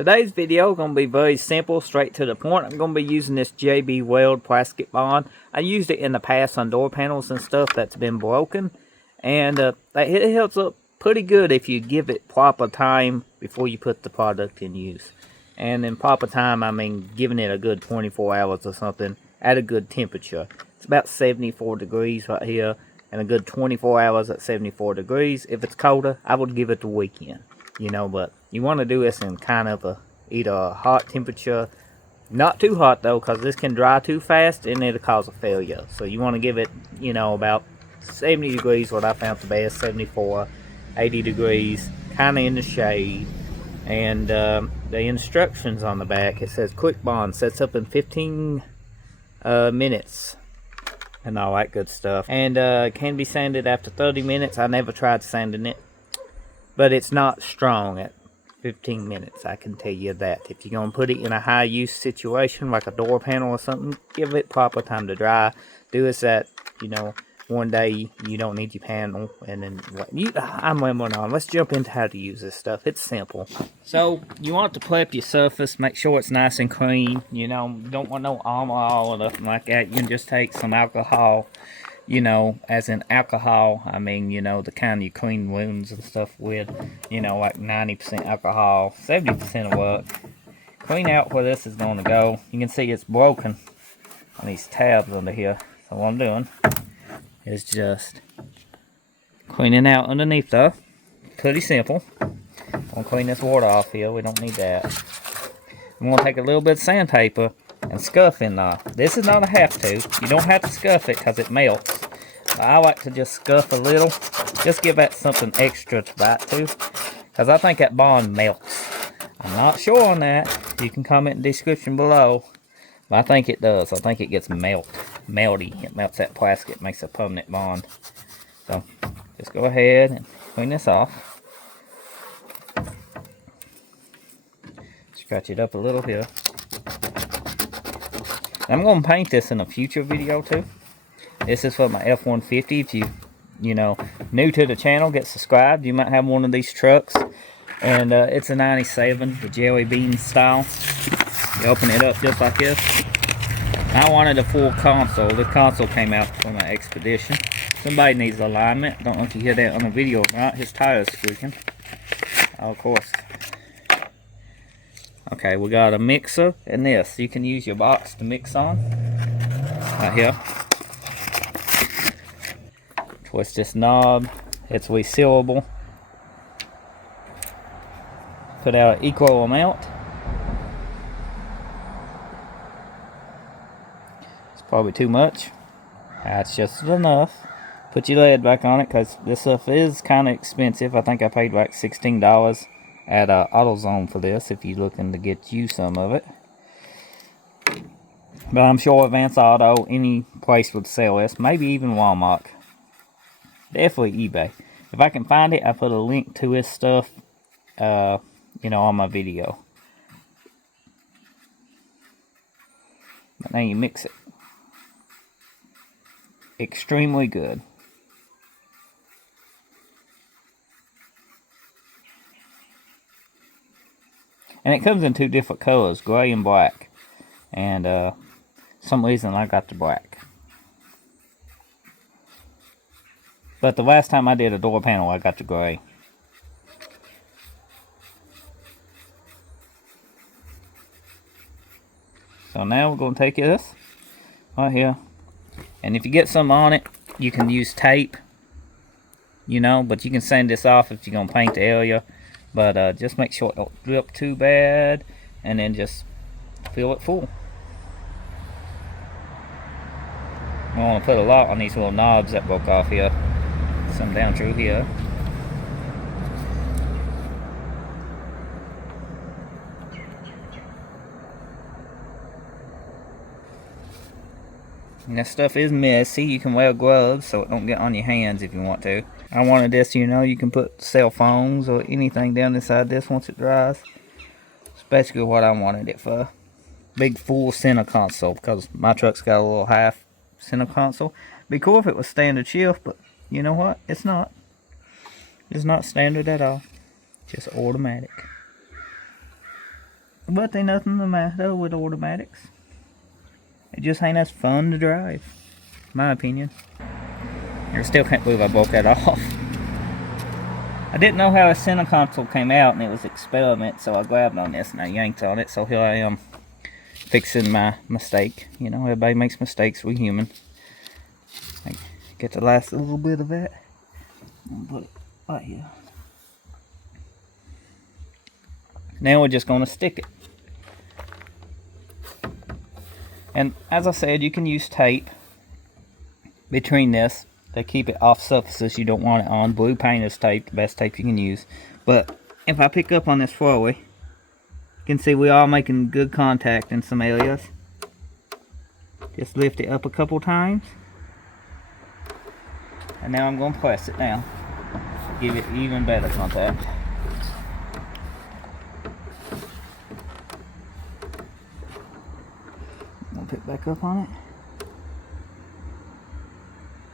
Today's video is going to be very simple, straight to the point. I'm going to be using this JB Weld plastic bond. I used it in the past on door panels and stuff that's been broken. And it holds up pretty good if you give it proper time before you put the product in use. And in proper time, I mean giving it a good 24 hours or something at a good temperature. It's about 74 degrees right here, and a good 24 hours at 74 degrees. If it's colder, I would give it the weekend. But you want to do this in kind of either a hot temperature, not too hot though, because this can dry too fast and it'll cause a failure. So you want to give it, about 70 degrees, what I found the best, 74, 80 degrees, kind of in the shade. And the instructions on the back, it says quick bond sets up in 15 minutes and all that good stuff. And can be sanded after 30 minutes. I never tried sanding it, but it's not strong at 15 minutes, I can tell you that. If you're going to put it in a high use situation like a door panel or something, give it proper time to dry. Do this at, one day you don't need your panel, and then I'm rambling on. Let's jump into how to use this stuff. It's simple. So you want to prep your surface, make sure it's nice and clean. You don't want no armor or nothing like that. You can just take some alcohol. As in alcohol, I mean, the kind you clean wounds and stuff with, like 90% alcohol, 70% of what. Clean out where this is going to go. You can see it's broken on these tabs under here. So what I'm doing is just cleaning out underneath though. Pretty simple. I'm going to clean this water off here. We don't need that. I'm going to take a little bit of sandpaper and scuff in there. This is not a have to. You don't have to scuff it because it melts. But I like to just scuff a little. Just give that something extra to bite to. Because I think that bond melts. I'm not sure on that. You can comment in the description below. But I think it does. I think it gets melty. It melts that plastic. It makes a permanent bond. So just go ahead and clean this off. Scratch it up a little here. I'm going to paint this in a future video too. This is for my F-150. If you new to the channel, get subscribed. You might have one of these trucks. And it's a 97, the jelly bean style. You open it up just like this. I wanted a full console. The console came out from my Expedition. Somebody needs alignment. Don't know if you hear that on the video or not. His tire's squeaking. Oh, of course. Okay, we got a mixer and this. You can use your box to mix on. Right here. Twist this knob. It's resealable. Put out an equal amount. It's probably too much. That's just enough. Put your lid back on it because this stuff is kind of expensive. I think I paid like $16 at AutoZone for this if you're looking to get you some of it. But I'm sure Advance Auto, any place would sell this. Maybe even Walmart. Definitely eBay. If I can find it, I put a link to this stuff, on my video. But now you mix it. Extremely good. And it comes in two different colors, gray and black. And some reason I got the black. But the last time I did a door panel, I got the gray. So now we're going to take this right here. And if you get some on it, you can use tape. But you can sand this off if you're going to paint the area. But just make sure it don't drip too bad. And then just fill it full. I want to put a lot on these little knobs that broke off here. Some down through here. And this stuff is messy. You can wear gloves so it don't get on your hands if you want to. I wanted this, you can put cell phones or anything down inside this once it dries. That's basically what I wanted it for. Big full center console because my truck's got a little half center console. Be cool if it was standard shift, but you know what? It's not. It's not standard at all. Just automatic. But they nothing the matter with automatics. It just ain't as fun to drive, in my opinion. I still can't believe I broke that off. I didn't know how a center console came out, and it was experiment, so I grabbed on this and I yanked on it. So here I am fixing my mistake. You know, everybody makes mistakes. We're human. I get the last little bit of that. I'm gonna put it right here. Now we're just gonna stick it. And as I said, you can use tape between this to keep it off surfaces you don't want it on. Blue painter's tape, the best tape you can use. But if I pick up on this forward, you can see we are making good contact in some areas. Just lift it up a couple times. And now I'm going to press it down. Give it even better contact. I'm going to pick back up on it.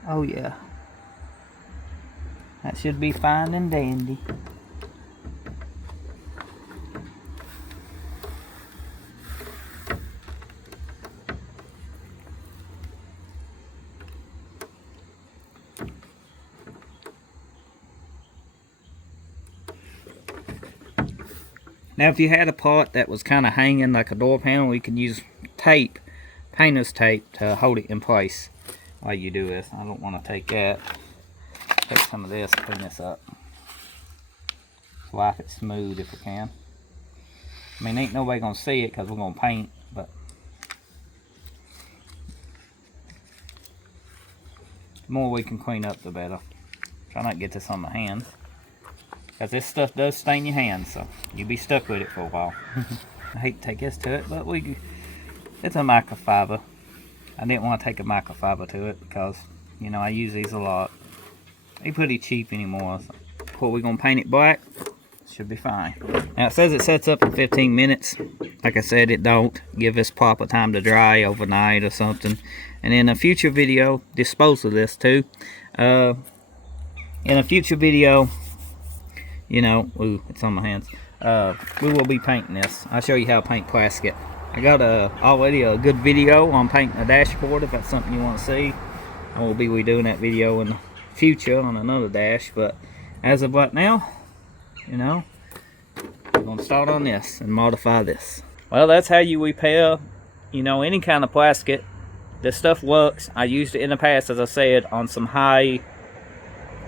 Oh yeah. That should be fine and dandy. Now if you had a part that was kind of hanging like a door panel, you can use tape, painter's tape, to hold it in place while you do this. I don't want to take that. Take some of this, clean this up. Wipe it smooth if we can. I mean, ain't nobody gonna see it because we're gonna paint, but the more we can clean up, the better. Try not to get this on my hands, because this stuff does stain your hands, so you'll be stuck with it for a while. I hate to take this to it, but it's a microfiber. I didn't want to take a microfiber to it because, you know, I use these a lot. They're pretty cheap anymore. So before we're going to paint it black, should be fine. Now it says it sets up in 15 minutes. Like I said, it don't. Give this proper time to dry overnight or something. And in a future video, dispose of this too. In a future video, you know, ooh, it's on my hands. We will be painting this. I'll show you how to paint plastic. I got already a good video on painting a dashboard if that's something you want to see. I will be redoing that video in the future on another dash, but as of right now, you know, we're going to start on this and modify this. Well, that's how you repair, you know, any kind of plastic. This stuff works. I used it in the past, as I said, on some high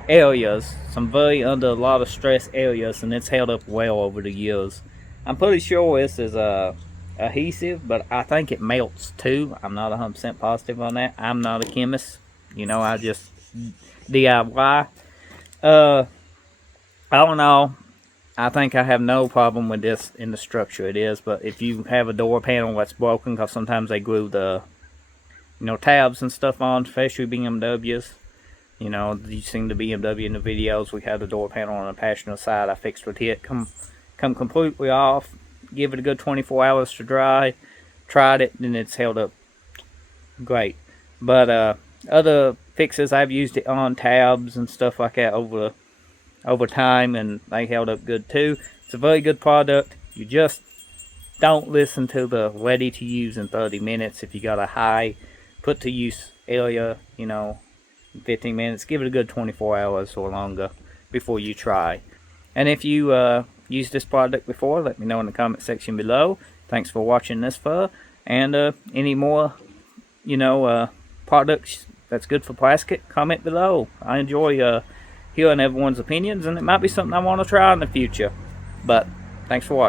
areas, some very under a lot of stress areas, and it's held up well over the years. I'm pretty sure this is adhesive, but I think it melts too. I'm not 100% positive on that. I'm not a chemist, you know, I just DIY. I don't know. I think I have no problem with this in the structure it is, but if you have a door panel that's broken, because sometimes they glue the, you know, tabs and stuff on, especially BMWs. You know, you've seen the BMW in the videos. We had the door panel on the passenger side. I fixed with it. Come completely off. Give it a good 24 hours to dry. Tried it, and it's held up great. But other fixes, I've used it on tabs and stuff like that over time, and they held up good too. It's a very good product. You just don't listen to the ready to use in 30 minutes. If you got a high put to use area, you know, in 15 minutes, give it a good 24 hours or longer before you try. And if you used this product before, let me know in the comment section below. Thanks for watching this far. And any more, you know, products that's good for plastic, comment below. I enjoy hearing everyone's opinions, and it might be something I want to try in the future. But thanks for watching.